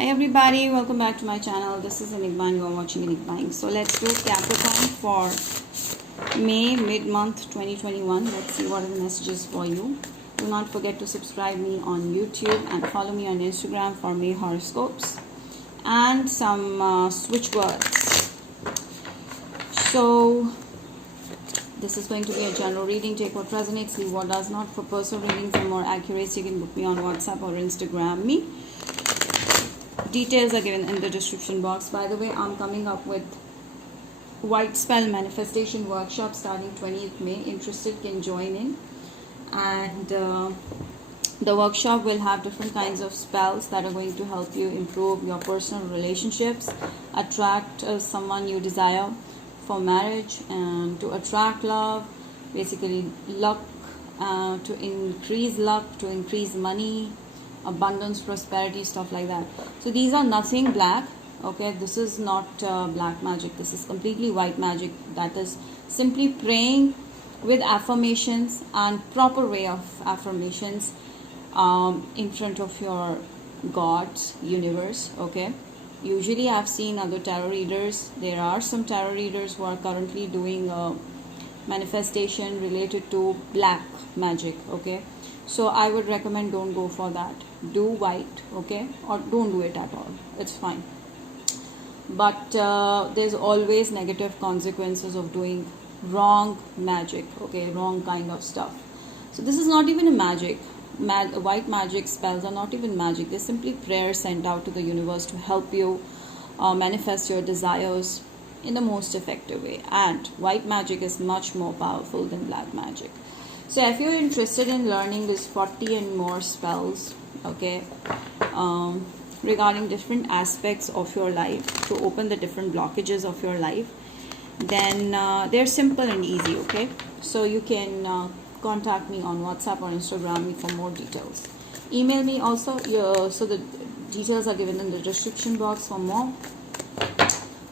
Hi everybody, welcome back to my channel. This is Enigma and you are watching Enigma. So let's do Capricorn for May mid-month 2021. Let's see what are the messages for you. Do not forget to subscribe me on YouTube and follow me on Instagram for May horoscopes and some switch words. So this is going to be a general reading. Take what resonates, leave what does not. For personal readings and more accuracy, you can book me on WhatsApp or Instagram me. Details are given in the description box. By the way, I'm coming up with White Spell Manifestation Workshop starting 20th May. Interested can join in. And the workshop will have different kinds of spells that are going to help you improve your personal relationships, attract someone you desire for marriage, and to attract love, basically luck, to increase money, abundance, prosperity, stuff like that. So these are nothing black. Okay, this is not black magic. This is completely white magic. That is simply praying with affirmations and proper way of affirmations in front of your God's universe. Okay, usually I've seen other tarot readers. There are some tarot readers who are currently doing manifestation related to black magic. Okay, so I would recommend don't go for that. Do white, okay, or don't do it at all. It's fine. But there's always negative consequences of doing wrong magic, okay, wrong kind of stuff. So this is not even a magic. White magic spells are not even magic. They're simply prayers sent out to the universe to help you manifest your desires in the most effective way. And white magic is much more powerful than black magic. So if you're interested in learning these 40 and more spells, okay, regarding different aspects of your life to open the different blockages of your life, then they're simple and easy. Okay, so you can contact me on WhatsApp or Instagram me for more details. Email me also. So the details are given in the description box for more.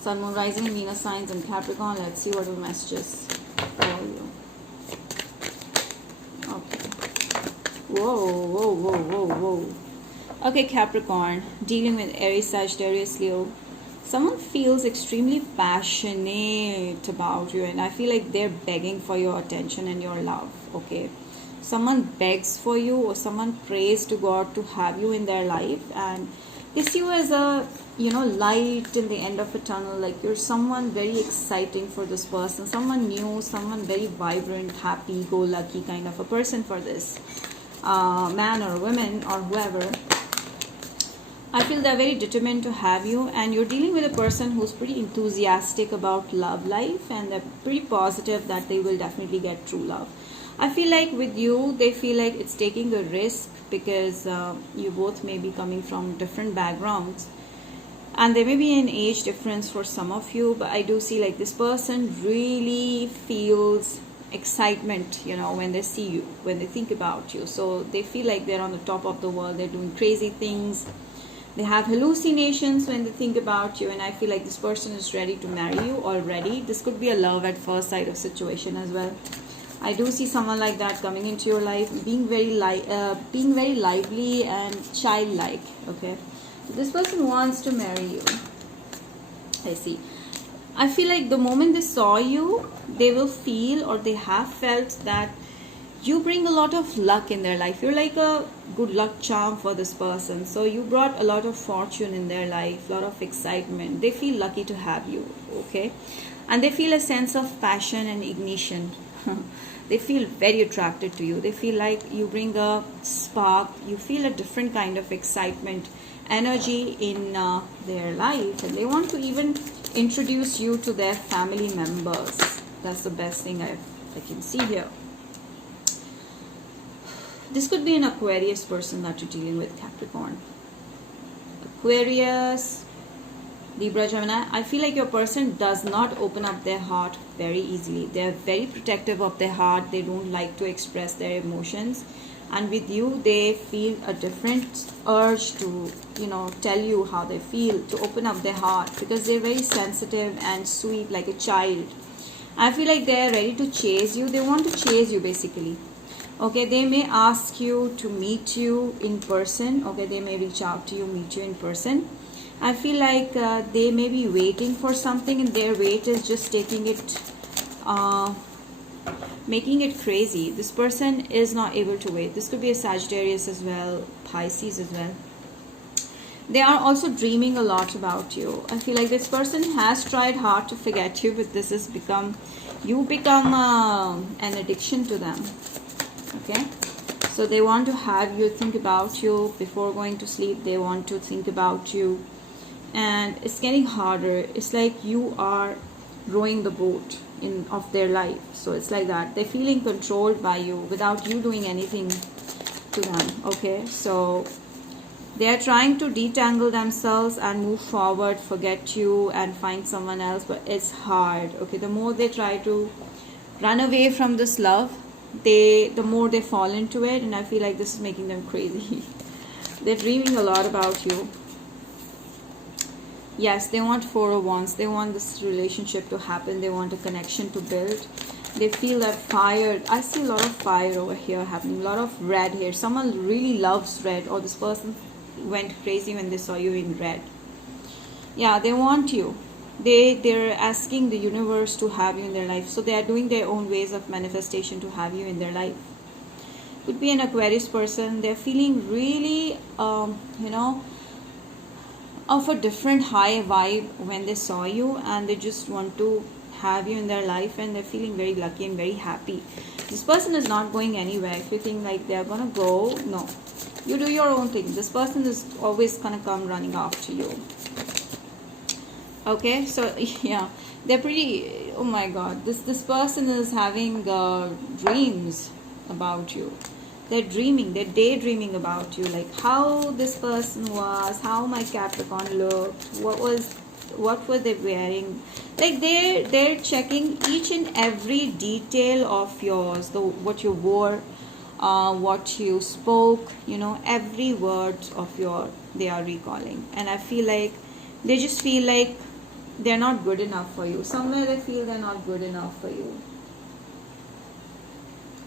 Sun, Moon, Rising, Venus signs and Capricorn. Let's see what are the messages for you. Whoa. Okay, Capricorn, dealing with Aries, Sagittarius, Leo. Someone feels extremely passionate about you, and I feel like they're begging for your attention and your love. Okay, someone begs for you, or someone prays to God to have you in their life, and they see you as a light in the end of a tunnel. Like you're someone very exciting for this person, someone new, someone very vibrant, happy go lucky kind of a person for this man or woman or whoever. I feel they're very determined to have you, and you're dealing with a person who's pretty enthusiastic about love life, and they're pretty positive that they will definitely get true love. I feel like with you, they feel like it's taking the risk because you both may be coming from different backgrounds, and there may be an age difference for some of you, but I do see like this person really feels excitement when they see you, when they think about you. So they feel like they're on the top of the world, they're doing crazy things, they have hallucinations when they think about you, and I feel like this person is ready to marry you already. This could be a love at first sight of situation as well. I do see someone like that coming into your life, being very lively and childlike. Okay, so this person wants to marry you. I feel like the moment they saw you, they will feel, or they have felt, that you bring a lot of luck in their life. You're like a good luck charm for this person. So you brought a lot of fortune in their life, a lot of excitement. They feel lucky to have you, okay? And they feel a sense of passion and ignition. They feel very attracted to you. They feel like you bring a spark. You feel a different kind of excitement, energy in their life. And they want to even introduce you to their family members. That's the best thing I can see here. This could be an Aquarius person that you're dealing with, Capricorn. Aquarius, Libra, Gemini. I feel like your person does not open up their heart very easily. They're very protective of their heart. They don't like to express their emotions. And with you, they feel a different urge to, tell you how they feel, to open up their heart, because they're very sensitive and sweet like a child. I feel like they're ready to chase you. They want to chase you basically. Okay, they may ask you to meet you in person. Okay, they may reach out to you, meet you in person. I feel like they may be waiting for something, and their wait is just taking it, making it crazy. This person is not able to wait. This could be a Sagittarius as well, Pisces as well. They are also dreaming a lot about you. I feel like this person has tried hard to forget you, but this has become, you become an addiction to them. Okay, so they want to have you think about you before going to sleep. They want to think about you, and it's getting harder. It's like you are rowing the boat in of their life. So it's like that they're feeling controlled by you without you doing anything to them. Okay, so they are trying to detangle themselves and move forward, forget you and find someone else, but it's hard. Okay, the more they try to run away from this love, the more they fall into it, and I feel like this is making them crazy. They're dreaming a lot about you. Yes, they want Four of Wands. They want this relationship to happen. They want a connection to build. They feel that fire. I see a lot of fire over here happening. A lot of red here. Someone really loves red, or this person went crazy when they saw you in red. Yeah, they want you. They're asking the universe to have you in their life. So they are doing their own ways of manifestation to have you in their life. Could be an Aquarius person. They're feeling really, of a different high vibe when they saw you, and they just want to have you in their life, and they're feeling very lucky and very happy. This person is not going anywhere. If you think like they're gonna go, no, you do your own thing. This person is always gonna come running after you. Okay, so yeah, they're pretty, oh my god, this person is having dreams about you. They're dreaming, they're daydreaming about you, like how this person was, how my Capricorn looked, what were they wearing. Like they're checking each and every detail of yours, what you wore, what you spoke, every word of your, they are recalling. And I feel like they just feel like they're not good enough for you. Somewhere they feel they're not good enough for you.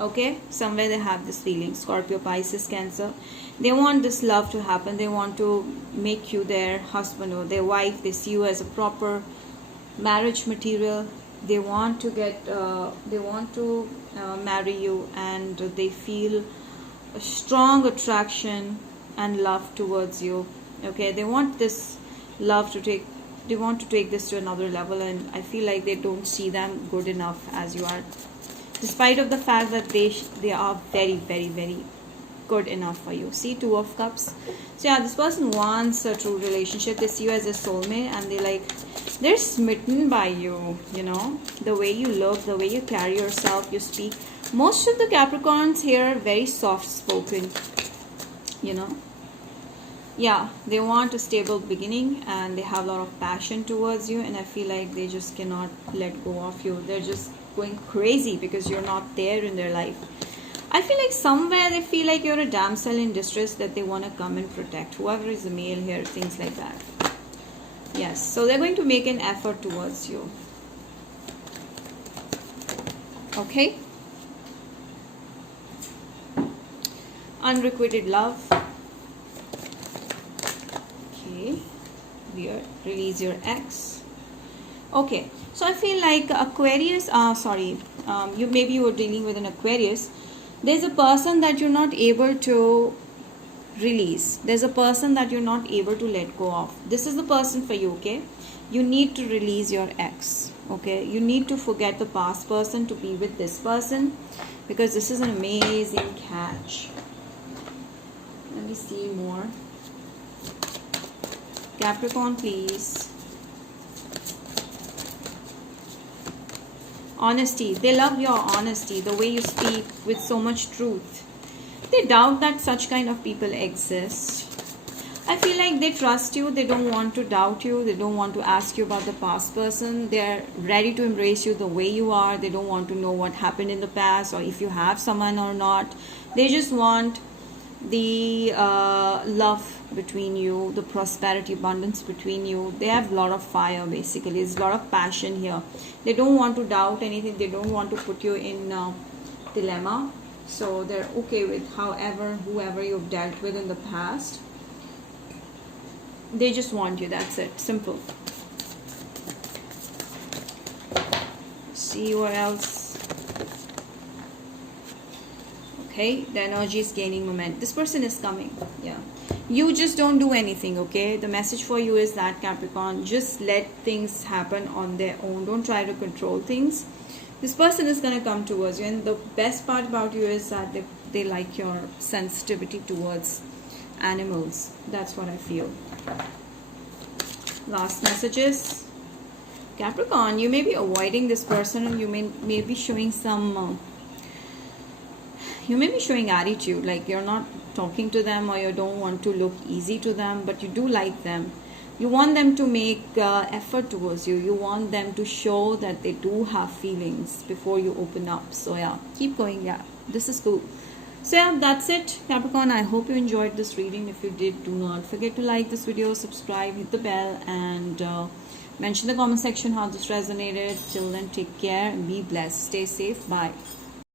Okay, somewhere they have this feeling. Scorpio, Pisces, Cancer, they want this love to happen. They want to make you their husband or their wife. They see you as a proper marriage material. They want to marry you, and they feel a strong attraction and love towards you. Okay, they want this love to take, they want to take this to another level, and I feel like they don't see them good enough as you are, despite of the fact that they are very, very, very good enough for you. See, Two of Cups. So yeah, this person wants a true relationship. They see you as a soulmate, and they're smitten by you. The way you look, the way you carry yourself, you speak. Most of the Capricorns here are very soft spoken. Yeah, they want a stable beginning, and they have a lot of passion towards you, and I feel like they just cannot let go of you. They're just going crazy because you're not there in their life. I feel like somewhere they feel like you're a damsel in distress that they want to come and protect. Whoever is the male here, things like that. Yes, so they're going to make an effort towards you. Okay. Unrequited love. Okay. Weird. Release your ex. Okay, so I feel like Aquarius, you were dealing with an Aquarius. There's a person that you're not able to release. There's a person that you're not able to let go of. This is the person for you, okay? You need to release your ex, okay? You need to forget the past person to be with this person, because this is an amazing catch. Let me see more. Capricorn, please. Honesty. They love your honesty, the way you speak with so much truth. They doubt that such kind of people exist. I feel like they trust you. They don't want to doubt you. They don't want to ask you about the past person. They're ready to embrace you the way you are. They don't want to know what happened in the past, or if you have someone or not. They just want the love between you, the prosperity, abundance between you. They have a lot of fire, basically. There's a lot of passion here. They don't want to doubt anything. They don't want to put you in dilemma. So they're okay with whoever you've dealt with in the past. They just want you. That's it. Simple. See what else. Okay, the energy is gaining momentum. This person is coming. Yeah, you just don't do anything. Okay, the message for you is that, Capricorn, just let things happen on their own. Don't try to control things. This person is going to come towards you, and the best part about you is that they like your sensitivity towards animals. That's what I feel. Last messages. Capricorn, you may be avoiding this person, and you may be showing some you may be showing attitude, like you're not talking to them, or you don't want to look easy to them, but you do like them. You want them to make effort towards you. You want them to show that they do have feelings before you open up. So yeah, keep going. Yeah, this is cool. So yeah, that's it, Capricorn. I hope you enjoyed this reading. If you did, do not forget to like this video, subscribe, hit the bell, and mention in the comment section how this resonated. Till then, take care and be blessed. Stay safe. Bye.